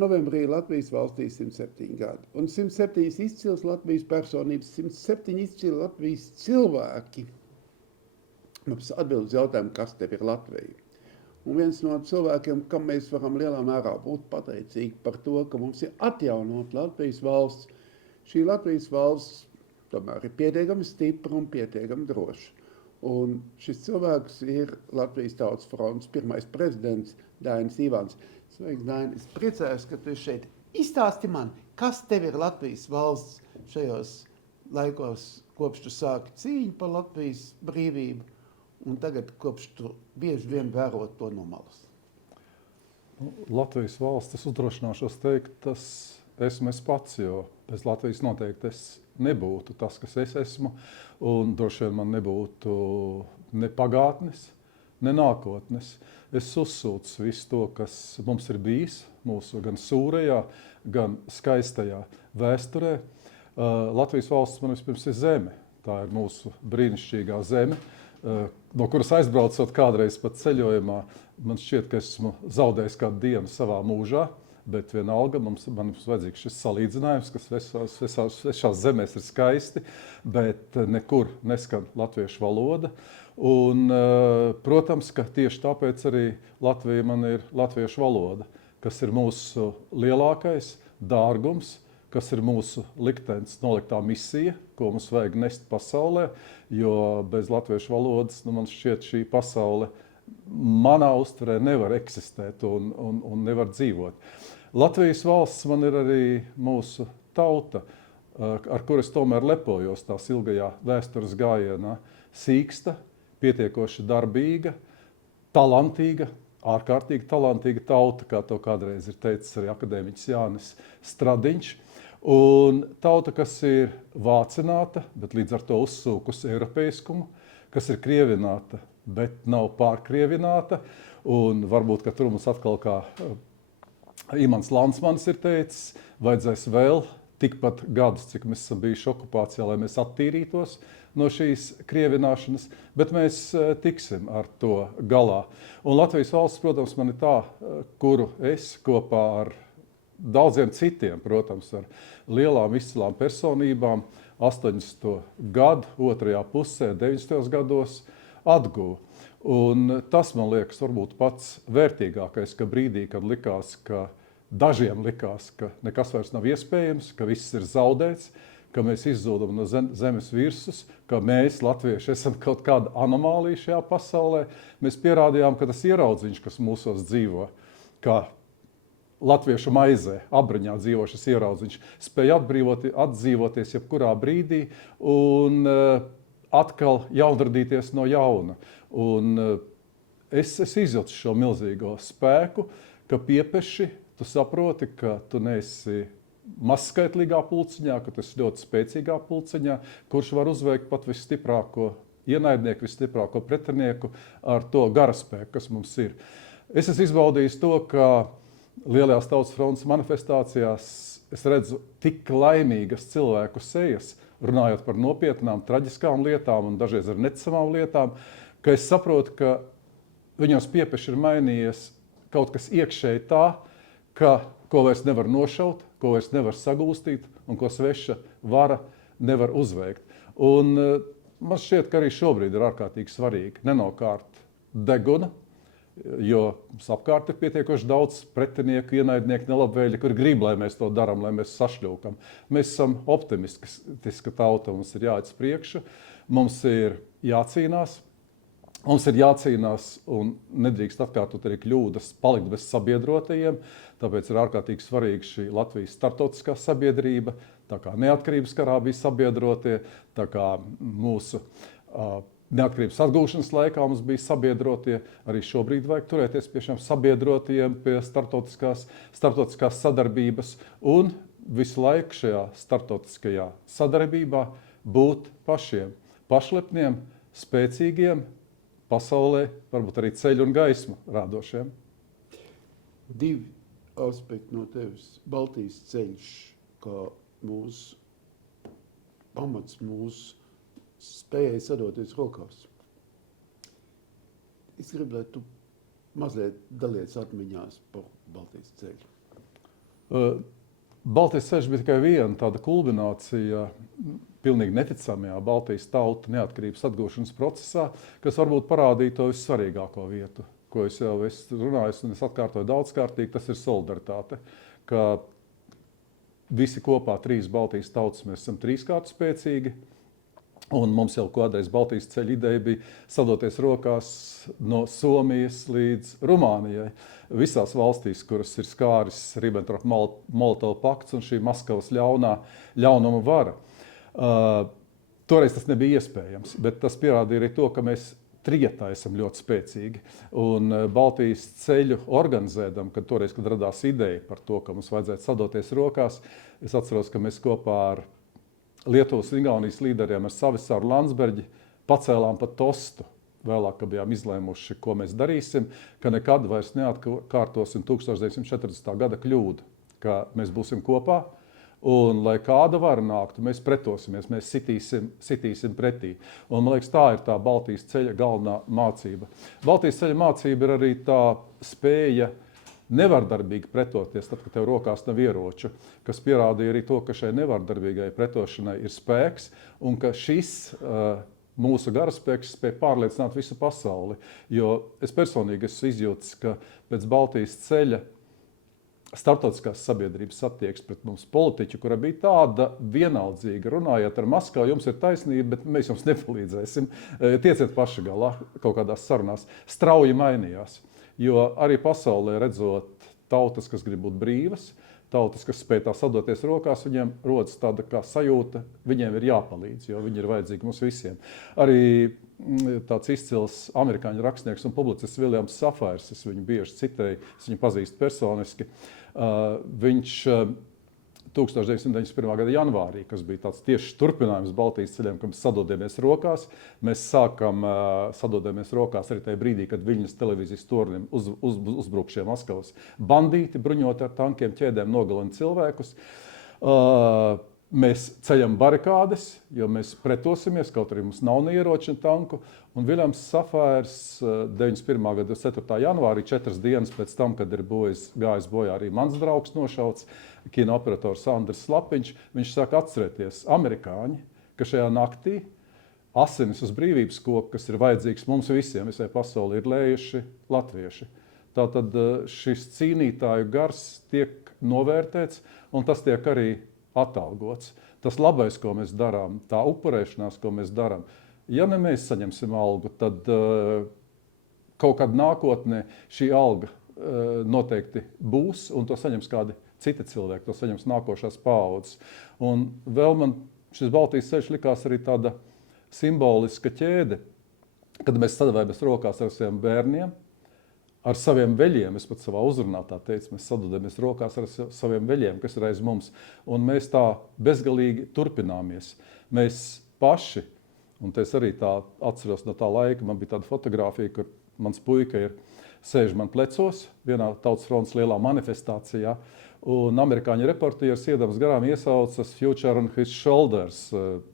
Novembrī Latvijas valstī 107 gadi. Un 107 izcils Latvijas personības, 107 izcili Latvijas cilvēki. Mums atbild uz jautājumu, kas tev ir Latvija. Un viens no cilvēkiem, kam mēs varam lielā mērā būt pateicīgi par to, ka mums ir atjaunot Latvijas valsts. Šī Latvijas valsts tomēr ir pietiekami stipra un pietiekami droša. Un šis cilvēks ir Latvijas Tautas fronts pirmais prezidents Dainis Ivans. Sveiks, Daini, es priecājos, ka tu esi šeit. Izstāsti man, kas tev ir Latvijas valsts šajos laikos, kopš tu sāki cīņu par Latvijas brīvību, un tagad, kopš tu bieži vien vērot to no malas? Latvijas valsts, es uzdrošināšos teikt, tas esmu es pats, jo bez Latvijas noteikti es nebūtu tas, kas es esmu, un droši vien man nebūtu ne pagātnes, ne nākotnes. Es uzsūcu visu to, kas mums ir bijis, mūsu gan sūrajā, gan skaistajā vēsturē. Latvijas valsts man vispirms ir zeme. Tā ir mūsu brīnišķīgā zeme, no kuras aizbraucot kādreiz pat ceļojumā, man šķiet, ka esmu zaudējis kādu dienu savā mūžā, bet vienalga man vajadzīgs šis salīdzinājums, kas svešās zemēs ir skaisti, bet nekur neskan latviešu valoda. Un, protams, ka tieši tāpēc arī Latvija man ir latviešu valoda, kas ir mūsu lielākais dārgums, kas ir mūsu liktenis noliktā misija, ko mums vajag nest pasaulē, jo bez latviešu valodas, man šķiet, šī pasaule manā uztverē nevar eksistēt un nevar dzīvot. Latvijas valsts man ir arī mūsu tauta, ar kur es tomēr lepojos tās ilgajā vēstures gājienā. Sīksta, pietiekoši darbīga, talantīga, ārkārtīgi talantīga tauta, kā to kādreiz ir teicis arī akadēmiķis Jānis Stradiņš. Un tauta, kas ir vācināta, bet līdz ar to uzsūkusi eiropeiskumu, kas ir krievināta, bet nav pārkrievināta. Un varbūt, ka tur mums atkal, kā Imants Landsmanis ir teicis, vajadzēs vēl tikpat gadus, cik mēs esam bijuši okupācijā, lai mēs attīrītos no šīs krievināšanas, bet mēs tiksim ar to galā. Un Latvijas valsts, protams, man ir tā, kuru es kopā ar daudziem citiem, protams, ar lielām izcilām personībām 80. gadu, otrajā pusē, 90. gados atguva. Un tas, man liekas, varbūt pats vērtīgākais, ka brīdī, kad likās, ka dažiem likās, ka nekas vairs nav iespējams, ka viss ir zaudēts, ka mēs izzūdam no zemes virsus, ka mēs, latvieši, esam kaut kāda anomālija šajā pasaulē. Mēs pierādījām, ka tas ieraudziņš, kas mūsos dzīvo, ka latviešu maizē, abriņā dzīvošas ieraudziņš, spēja atdzīvoties jebkurā brīdī un atkal jaunradīties no jauna. Un es izjūtu šo milzīgo spēku, ka piepeši tu saproti, ka tu neesi mazskaitlīgā pulciņā, ka tu esi ļoti spēcīgā pulciņā, kurš var uzveikt pat visstiprāko ienaidnieku, visstiprāko pretinieku ar to garaspēku, kas mums ir. Es esmu izbaudījis to, ka Lielajās Tautas frontes manifestācijās es redzu tik laimīgas cilvēku sejas, runājot par nopietnām, traģiskām lietām un dažreiz ar neticamām lietām, ka es saprotu, ka viņos piepeši ir mainījies kaut kas iekšēji tā, ko vairs nevar nošaut, ko vairs nevar sagūstīt un ko sveša vara nevar uzveikt. Un man šķiet, ka arī šobrīd ir ārkārtīgi svarīgi nenokārt deguna, jo mums apkārt ir pietiekoši daudz pretinieku, ienaidnieku, nelabvēļi, kuri grib, lai mēs to darām, lai mēs sašļūkam. Mēs esam optimistiska tauta, mums ir jāiet priekšu, mums ir jācīnās. Mums ir jācīnās un nedrīkst atkārtot arī kļūdas, palikt bez sabiedrotajiem, tāpēc ir ārkārtīgi svarīga šī Latvijas starptautiskā sabiedrība, tā kā neatkarības karā bija sabiedrotie, tā kā mūsu neatkarības atgūšanas laikā mums bija sabiedrotie, arī šobrīd vajag turēties pie šiem sabiedrotiem, pie starptautiskās sadarbības un visu laiku šajā starptautiskajā sadarbībā būt pašiem, pašlepniem, spēcīgiem, pasaulē, varbūt arī ceļu un gaismu rādošiem. Divi aspekti no tevis. Baltijas ceļš, kā mūsu pamats, mūsu spējai sadoties rokās. Es gribu, lai tu mazliet dalies atmiņās par Baltijas ceļu. Baltijas ceļš bija tikai viena tāda kulminācija pilnīgi neticamajā Baltijas tautu neatkarības atgūšanas procesā, kas varbūt parādīja to vissvarīgāko vietu, ko es jau esmu runājis un es atkārtoju daudzkārtīgi, tas ir solidaritāte. Ka visi kopā 3 Baltijas tautas mēs esam 3-kārt spēcīgi, un mums jau kādreiz Baltijas ceļa ideja bija sadoties rokās no Somijas līdz Rumānijai. Visās valstīs, kuras ir skāris Ribbentrop-Molotova pakts un šī Maskavas ļaunuma vara. Toreiz tas nebija iespējams, bet tas pierādīja arī to, ka mēs trietā esam ļoti spēcīgi. Un Baltijas ceļu organizēdam, kad radās ideja par to, ka mums vajadzētu sadoties rokās, es atceros, ka mēs kopā ar Lietuvas un Igaunijas līderiem ar Savisāru Landsbergi pacēlām pat tostu. Vēlāk, ka bijām izlēmuši, ko mēs darīsim, ka nekad vairs neatkārtosim 1940. gada kļūdu, ka mēs būsim kopā un, lai kāda vara nāktu, mēs pretosimies, mēs sitīsim pretī. Un, man liekas, tā ir tā Baltijas ceļa galvenā mācība. Baltijas ceļa mācība ir arī tā spēja nevardarbīgi pretoties, tad, kad tev rokās nav ieroču, kas pierādīja arī to, ka šai nevardarbīgai pretošanai ir spēks un ka šis mūsu garaspēks spēj pārliecināt visu pasauli. Jo es personīgi esmu izjūtis, ka pēc Baltijas ceļa starptautiskās sabiedrības attieksme pret mums politiķu, kura bija tāda vienaldzīga, runājot ar Maskavu, jums ir taisnība, bet mēs jums nepalīdzēsim. Tieciet paši galā kaut kādās sarunās. Strauji mainījās. Jo arī pasaulē redzot tautas, kas grib būt brīvas, tautas, kas spēj tā sadoties rokās, viņiem rodas tāda kā sajūta, viņiem ir jāpalīdz, jo viņi ir vajadzīgi mums visiem. Arī tāds izcils amerikāņu rakstnieks un publicists Viljams Safairs, es viņu bieži citēju, es viņu pazīstu personiski, viņš 1991. gada janvārī, kas bija tāds tieši turpinājums Baltijas ceļiem, kad mēs sadodamies rokās. Mēs sākam sadodamies rokās arī tajā brīdī, kad Viļņas televīzijas tornim uzbruk šie Maskavas bandīti, bruņoti ar tankiem, ķēdēm, nogalina cilvēkus. Mēs ceļam barikādes, jo mēs pretosimies, kaut arī mums nav ne ieroči un tanku. Un Viljams Safairs 91. gada 4. janvārī, 4 dienas pēc tam, kad ir gājis bojā arī mans draugs nošauts, kinooperators Andris Slapiņš, viņš saka atcerēties amerikāņi, ka šajā naktī asinis uz brīvības koka, kas ir vajadzīgs mums visiem, visai pasaulē, ir lējuši latvieši. Tātad šis cīnītāju gars tiek novērtēts un tas tiek arī atalgots. Tas labais, ko mēs darām, tā upurēšanās, ko mēs darām, ja ne mēs saņemsim algu, tad kaut kad nākotnē šī alga noteikti būs un to saņems kādi citi cilvēki, to saņems nākošās paaudzes. Un vēl man šis Baltijas ceļš likās arī tāda simboliska ķēde, kad mēs sadavājamies rokās ar saviem bērniem, ar saviem veļiem, es pat savā uzrunā tā teicu, mēs sadodamies rokās ar saviem veļiem, kas ir aiz mums, un mēs tā bezgalīgi turpināmies. Mēs paši, un es arī tā atceros no tā laika, man bija tāda fotogrāfija, kur mans puika sēž man plecos, vienā Tautas frontes lielā manifestācijā, un amerikāņu reportieris iedams garām iesaucas Future on his shoulders,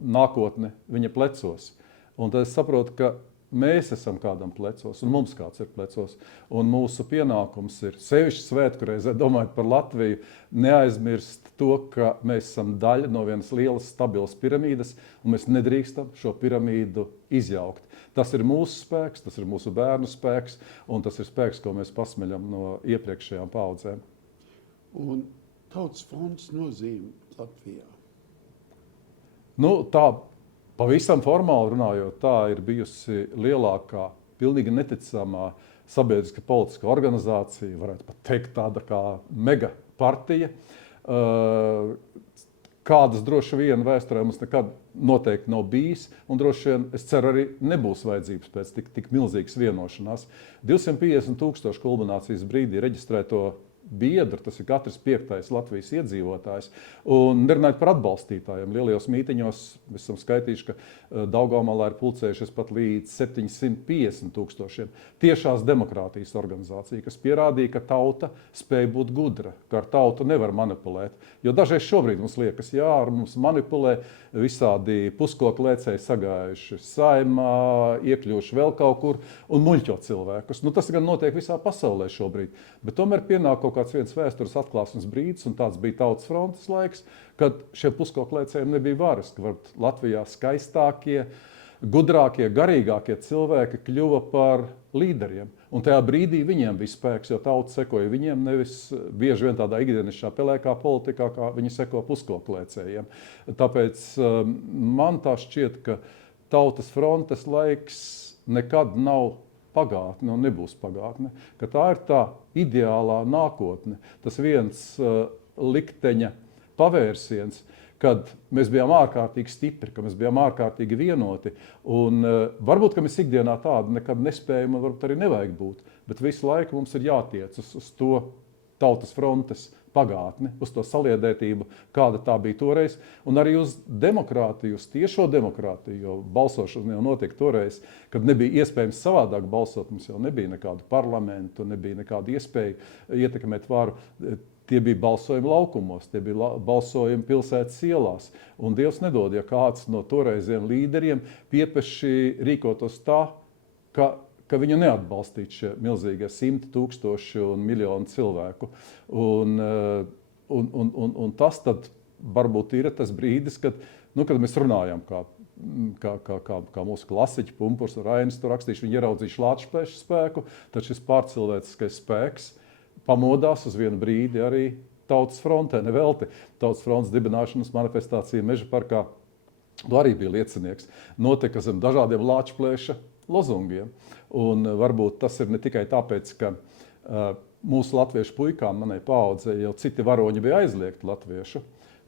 nākotne viņa plecos. Un tad es saprotu, ka mēs esam kādam plecos, un mums kāds ir plecos. Un mūsu pienākums ir sevišķi svētkureizē, domājot par Latviju, neaizmirst to, ka mēs esam daļa no vienas lielas stabilas piramīdas, un mēs nedrīkstam šo piramīdu izjaukt. Tas ir mūsu spēks, tas ir mūsu bērnu spēks, un tas ir spēks, ko mēs pasmeļam no iepriekšējām paudzēm. Un Tautas fronts nozīme Latvijā? Tā pavisam formāli runājot, tā ir bijusi lielākā, pilnīgi neticamā sabiedriska politiska organizācija, varētu pat teikt tāda kā mega partija, kādas droši vien vēsturē mums nekad noteikti nav bijis, un droši vien, es ceru, arī nebūs vajadzības pēc tik milzīgas vienošanās. 250,000 kulminācijas brīdī reģistrēto biedru, tas ir katrs 5. Latvijas iedzīvotājs. Un nerunājot par atbalstītājiem, lielajos mītiņos mēs esam skaitījuši, ka Daugavmalā ir pulcējušies pat līdz 750,000. Tiešās demokrātijas organizācija, kas pierādīja, ka tauta spēj būt gudra, ka ar tautu nevar manipulēt. Jo dažreiz šobrīd mums liekas, jā, ar mums manipulē visādi puskoku lēcēji sagājuši Saeimā, iekļuvuši vēl kaut kur un muļķo cilvēkus. Tas gan notiek visā pasaulē šobrīd, bet tomēr pienāk kaut kāds viens vēstures atklāsmes brīdis, un tāds bija Tautas frontes laiks, kad šiem puskoklēcējiem nebija varas, ka varbūt Latvijā skaistākie, gudrākie, garīgākie cilvēki kļuva par līderiem. Un tajā brīdī viņiem bija spēks, jo tauta sekoja viņiem nevis bieži vien tādā ikdienišķā pelēkā politikā, kā viņi seko puskoklēcējiem. Tāpēc man tā šķiet, ka Tautas frontes laiks nekad nav pagātne un nebūs pagātne, ka tā ir tā ideālā nākotne, tas viens likteņa pavērsiens, kad mēs bijām ārkārtīgi stipri, ka mēs bijām ārkārtīgi vienoti, un varbūt, ka mēs ikdienā tādu nekad nespējam un varbūt arī nevajag būt, bet visu laiku mums ir jātiec uz to Tautas frontes pagātni, uz to saliedētību, kāda tā bija toreiz, un arī uz demokrātiju, uz tiešo demokrātiju, jo balsošana jau notika toreiz, kad nebija iespējams savādāk balsot, mums jau nebija nekādu parlamentu, nebija nekādu iespēju ietekmēt varu. Tie bija balsojumi laukumos, tie bija balsojumi pilsētas ielās, un Dievs nedod, ja kāds no toreiziem līderiem piepeši rīkotos tā, ka viņu neatbalstītu šie milzīgie 100 000 un miljoni cilvēku. Un tas tad varbūt ir tas brīdis, kad mēs runājam, kā mūsu klasiķi Pumpurs un Rainis to rakstījuši, viņi ieraudzījuši lāčplēšu spēku, tad šis pārcilvēciskais spēks pamodās uz vienu brīdi arī Tautas frontē, nevelti. Tautas frontes dibināšanas manifestācija Meža parkā, tu arī bija liecinieks, notika zem dažādiem lāčplēša lozungiem. Un varbūt tas ir ne tikai tāpēc, ka mūsu latviešu puikām, manai paaudzei, jau citi varoņi bija aizliegti latviešu.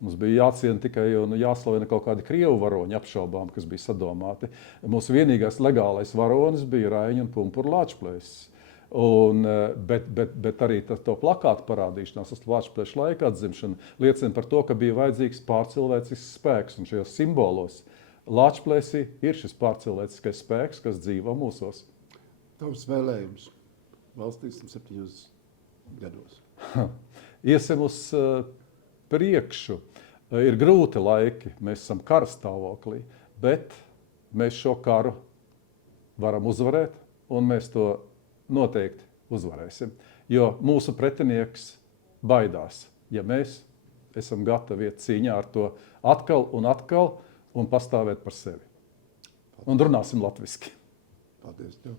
Mums bija jāciena tikai un jāslavina kaut kādi krievu varoņi apšaubām, kas bija sadomāti. Mūsu vienīgais legālais varonis bija Raiņa un Pumpura lāčplēsis. Bet arī to plakātu parādīšanās, tas lāčplēša laika atzimšana liecina par to, ka bija vajadzīgs pārcilvēcisks spēks. Un šajos simbolos lāčplēsī ir šis pārcilvēciskais spēks, kas dzīvo mūsos. Tavs vēlējums valstī 107 gados. Iesim uz priekšu. Ir grūti laiki, mēs esam kara stāvoklī, bet mēs šo karu varam uzvarēt, un mēs to noteikti uzvarēsim. Jo mūsu pretinieks baidās, ja mēs esam gatavi iet cīņā ar to atkal un pastāvēt par sevi. Un runāsim latviski. Paldies tev.